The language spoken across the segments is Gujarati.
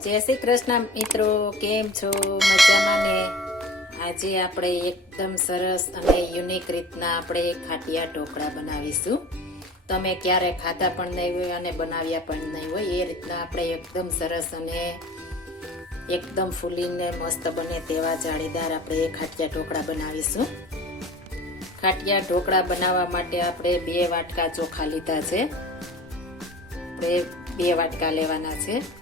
જય શ્રી કૃષ્ણ મિત્રો, કેમ છો? મજામાં ને? આજે આપણે એકદમ સરસ અને યુનિક રીતના આપણે ખાટિયા ઢોકળા બનાવીશું. તમે ક્યારે ખાધા પણ નહીં હોય અને બનાવ્યા પણ નહીં હોય, એ રીતના આપણે એકદમ સરસ અને એકદમ ફૂલીને મસ્ત બને તેવા જાળીદાર આપણે ખાટિયા ઢોકળા બનાવીશું. ખાટિયા ઢોકળા બનાવવા માટે આપણે બે વાટકા ચોખા લીધા છે. આપણે બે વાટકા લેવાના છે.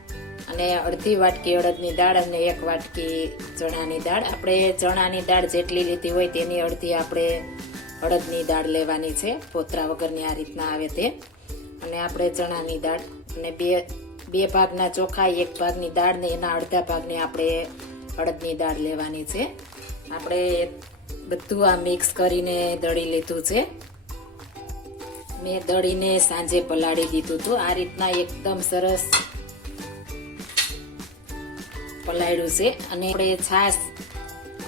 અને અડધી વાટકી અડદની દાળ અને એક વાટકી ચણાની દાળ. આપણે ચણાની દાળ જેટલી લીધી હોય તેની અડધી આપણે અડદની દાળ લેવાની છે. પોતરા વગરની આ રીતના આવે તે. અને આપણે ચણાની દાળ અને બે બે ભાગના ચોખા, એક ભાગની દાળ ને એના અડધા ભાગની આપણે અડદની દાળ લેવાની છે. આપણે બધું આ મિક્સ કરીને દળી લીધું છે. મેં દળીને સાંજે પલાળી દીધું હતું. આ રીતના એકદમ સરસ પલાળ્યું છે. અને આપણે છાશ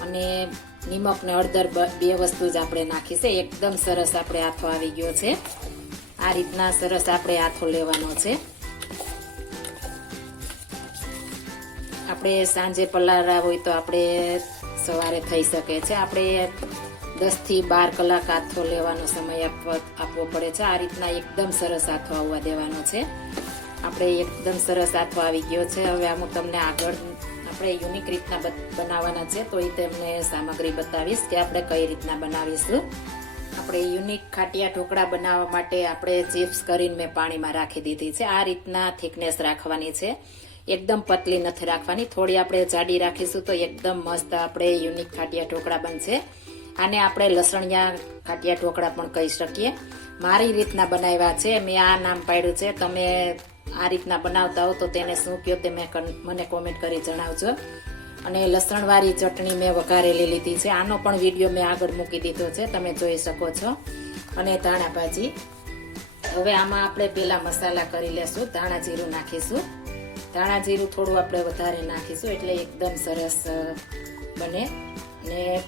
અને નિમક ને હળદર બ- વસ્તુ જ આપણે નાખી છે. એકદમ સરસ આપણે આથો આવી ગયો છે. આ રીતના સરસ આપણે આથો લેવાનો છે. આપણે સાંજે પલાળા હોય તો આપણે સવારે થઈ શકે છે. આપણે દસથી બાર કલાક આથો લેવાનો સમય આપવો- પડે છે. આ રીતના એકદમ સરસ આથો આવવા દેવાનો છે. આપણે એકદમ સરસ આથો આવી ગયો છે. હવે હું તમને આગળ આપણે યુનિક રીતના બનાવવાના છે, તો એ તમને સામગ્રી બતાવીશ કે આપણે કઈ રીતના બનાવીશું. આપણે યુનિક ખાટિયા ઢોકળા બનાવવા માટે આપણે ચિપ્સ કરીને મેં પાણીમાં રાખી દીધી છે. આ રીતના થિકનેસ રાખવાની છે. એકદમ પતલી નથી રાખવાની. થોડી આપણે જાડી રાખીશું તો એકદમ મસ્ત આપણે યુનિક ખાટિયા ઢોકળા બનશે. આને આપણે લસણિયા ખાટિયા ઢોકળા પણ કહી શકીએ. મારી રીતના બનાવ્યા છે. મેં આ નામ પાડ્યું છે. તમે આ રીતના બનાવતા હો તો તેને શું કહો તે મેં મને કોમેન્ટ કરી જણાવજો. અને લસણવાળી ચટણી મેં વઘારેલી લીધી છે. આનો પણ વીડિયો મેં આગળ મૂકી દીધો છે. તમે જોઈ શકો છો. અને ધાણા ભાજી. હવે આમાં આપણે પેલા મસાલા કરી લેશું. ધાણા જીરું નાખીશું. ધાણા જીરું થોડું આપણે વધારે નાખીશું એટલે એકદમ સરસ બને. ને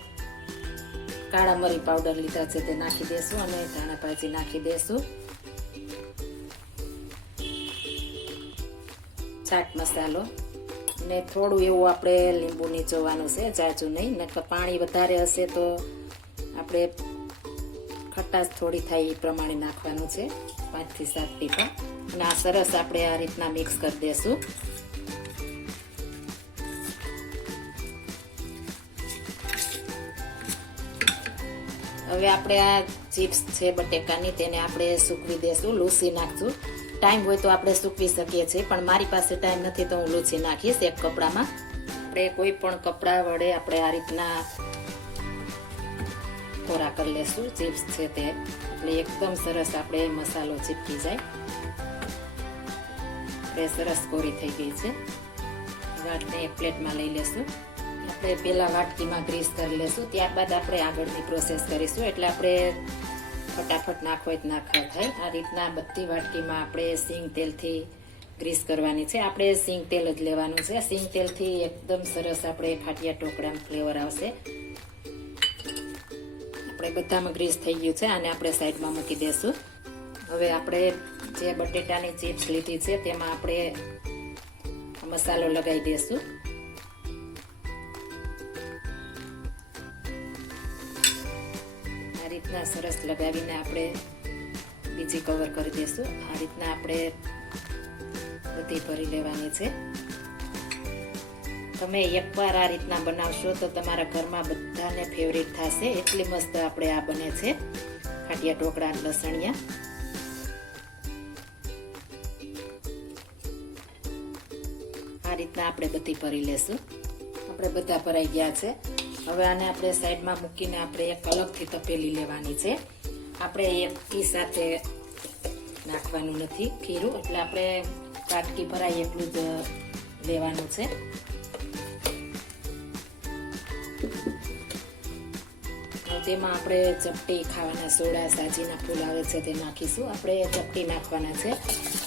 કાળા મરી પાવડર લીધા છે તે નાખી દેશું અને ધાણા ભાજી નાખી દેશું. ચાટ મસાલો ને થોડું એવું આપણે લીંબુ નીચોવાનું છે, જાજુ નહીં. ને પાણી વધારે હશે તો આપણે ખટાશ થોડી થાય એ પ્રમાણે નાખવાનું છે, પાંચથી સાત ટીપા અને આ સરસ આપણે આ રીતના મિક્સ કરી દેશું. હવે આપણે આ ચિપ્સ છે બટેકાની, તેને આપણે સૂકવી દેશું, લૂસી નાખશું. ટાઈમ હોય તો આપણે સૂકવી શકીએ છીએ, પણ મારી પાસે ટાઈમ નથી તો હું લૂછી નાખીશ એક કપડામાં. આપણે કોઈ પણ કપડા વડે આપણે આ રીતના કોરા કરી લેશું ચિપ્સ છે તે. એટલે એકદમ સરસ આપણે મસાલો ચીપકી જાય. આપણે સરસ કોરી થઈ ગઈ છે. વાટને એક પ્લેટમાં લઈ લેશું. આપણે પહેલાં વાટકીમાં ગ્રીસ કરી લેશું, ત્યારબાદ આપણે આગળની પ્રોસેસ કરીશું. એટલે આપણે ફટાફટ નાખો જ નાખવા થાય આ રીતના બધી વાટકીમાં આપણે સિંગ તેલથી ગ્રીસ કરવાની છે. આપણે સિંગ તેલ જ લેવાનું છે. સિંગ તેલથી એકદમ સરસ આપણે ફાટિયા ટોકડામાં ફ્લેવર આવશે. આપણે બધામાં ગ્રીસ થઈ ગયું છે અને આપણે સાઈડમાં મૂકી દેશું. હવે આપણે જે બટેટાની ચિપ્સ લીધી છે, તેમાં આપણે મસાલો લગાવી દેશું. રીતના સરસ લગાવીને આપણે બીજી કવર કરી દઈશું. આ રીતના આપણે બધી ભરી લેવાની છે. તમે એકવાર આ રીતના બનાવશો તો તમારા ઘરમાં બધાને ફેવરિટ થશે. એટલી મસ્ત આપણે આ બને છે. ખાટિયા ઢોકળા લસણિયા. આ રીતના આપણે બધી ભરી લેશું. આપણે બધા ભરાઈ ગયા છે. હવે આને આપણે સાઈડમાં મૂકીને આપણે એક અલગથી તપેલી લેવાની છે. આપણે એકથી સાથે નાખવાનું નથી ખીરું, એટલે આપણે કાટકી ભરાય એટલું જ લેવાનું છે. તેમાં આપણે ચપટી ખાવાના સોડા, સાજીના ફૂલ આવે છે તે નાખીશું. આપણે ચપટી નાખવાના છે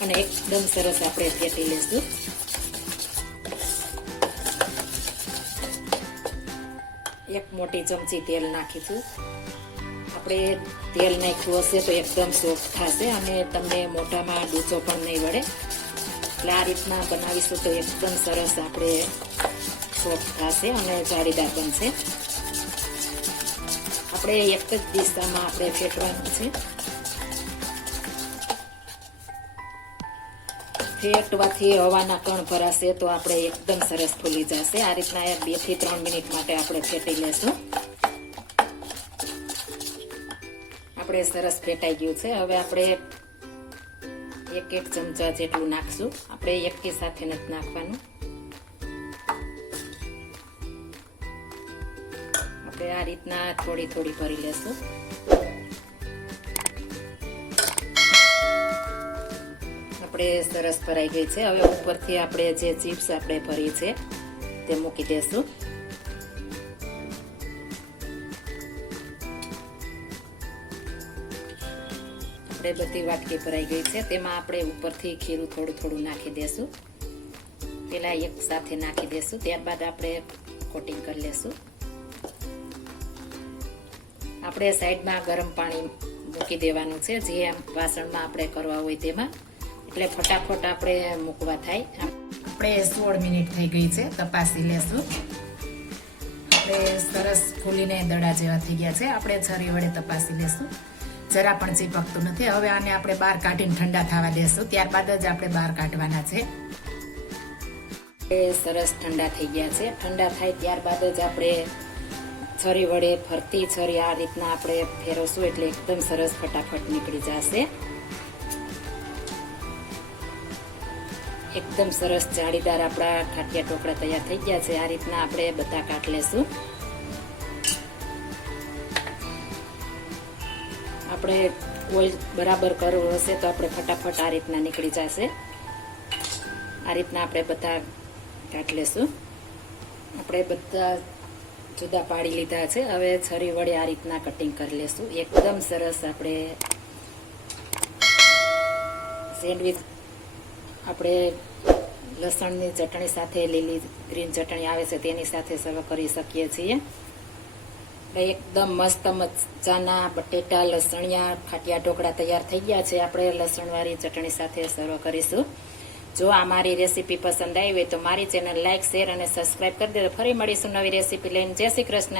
અને એકદમ સરસ આપણે ફેટી લેશું એક મોટી ચમચી તેલ નાખીશું. આપણે તેલ નાખ્યું હશે તો એકદમ સોફ્ટ થશે અને તમને મોઢામાં ડૂચો પણ નહીં વળે. એટલે આ રીતના બનાવીશું તો એકદમ સરસ આપણે સોફ્ટ થશે અને જાળીદાર બનશે. આપણે એક જ દિશામાં આપણે ફેટવાનું છે. ફેટવાથી હવાના કણ ભરાશે તો આપણે એકદમ સરસ ફૂલી જશે. આ રીતના બેથી ત્રણ મિનિટ માટે આપણે ફેટી લેશું. આપણે સરસ ફેટાઈ ગયું છે. હવે આપણે એક એક ચમચા જેટલું નાખશું. આપણે એકી સાથે નથી નાખવાનું. આપણે આ રીતના થોડી થોડી ભરી લેશું. આપણે સરસ ભરાઈ ગઈ છે. હવે ઉપરથી આપણે જે ચિપ્સ આપણે ભરી છે, તે મૂકી દેશું. આપણે બધી વાટકી ભરાઈ ગઈ છે. તેમાં આપણે ઉપરથી ખીરું થોડું થોડું નાખી દેશું. પેલા એક સાથે નાખી દેશું. ત્યારબાદ આપણે કોટિંગ કરી લેશું. આપણે સાઈડમાં ગરમ પાણી મૂકી દેવાનું છે. જે વાસણમાં આપણે કરવા હોય તેમાં. એટલે ફટાફટ આપણે મૂકવા થાય. આપણે સોળ મિનિટ થઈ ગઈ છે તપાસી લેશું. આપણે સરસ ફૂલીને દડા જેવા થઈ ગયા છે. આપણે છરી વડે તપાસી લેશું. જરા પણ ચીપકતું નથી. હવે આને આપણે બહાર કાઢીને ઠંડા થવા દેશું. ત્યારબાદ જ આપણે બહાર કાઢવાના છે. એ સરસ ઠંડા થઈ ગયા છે. ઠંડા થાય ત્યારબાદ જ આપણે છરી વડે ફરતી છરી આ રીતના આપણે ફેરવશું એટલે એકદમ સરસ ફટાફટ નીકળી જશે. એકદમ સરસ જાળીદાર આપણા ખાટિયા ટોકરા તૈયાર થઈ ગયા છે. આ રીતના આપણે બધા કાટ લેશું. આપણે ઓઇલ બરાબર કરવું હશે તો આપણે ફટાફટ આ રીતના નીકળી જશે. આ રીતના આપણે બધા કાટ લેશું. આપણે બધા જુદા પાડી લીધા છે. હવે છરી વડે આ રીતના કટિંગ કરી લેશું. એકદમ સરસ આપણે સેન્ડવિચ આપણે લસણની ચટણી સાથે, લીલી ગ્રીન ચટણી આવે છે, તેની સાથે સર્વ કરી શકીએ છીએ. એકદમ મસ્ત મજાના બટેટા, લસણિયા, ફાટિયા ઢોકળા તૈયાર થઈ ગયા છે. આપણે લસણવાળી ચટણી સાથે સર્વ કરીશું. જો આ મારી રેસીપી પસંદ આવી હોય તો મારી ચેનલ લાઇક શેર અને સબસ્ક્રાઇબ કરી દેજો. ફરી મળીશું નવી રેસીપી લઈને. જય શ્રી કૃષ્ણ.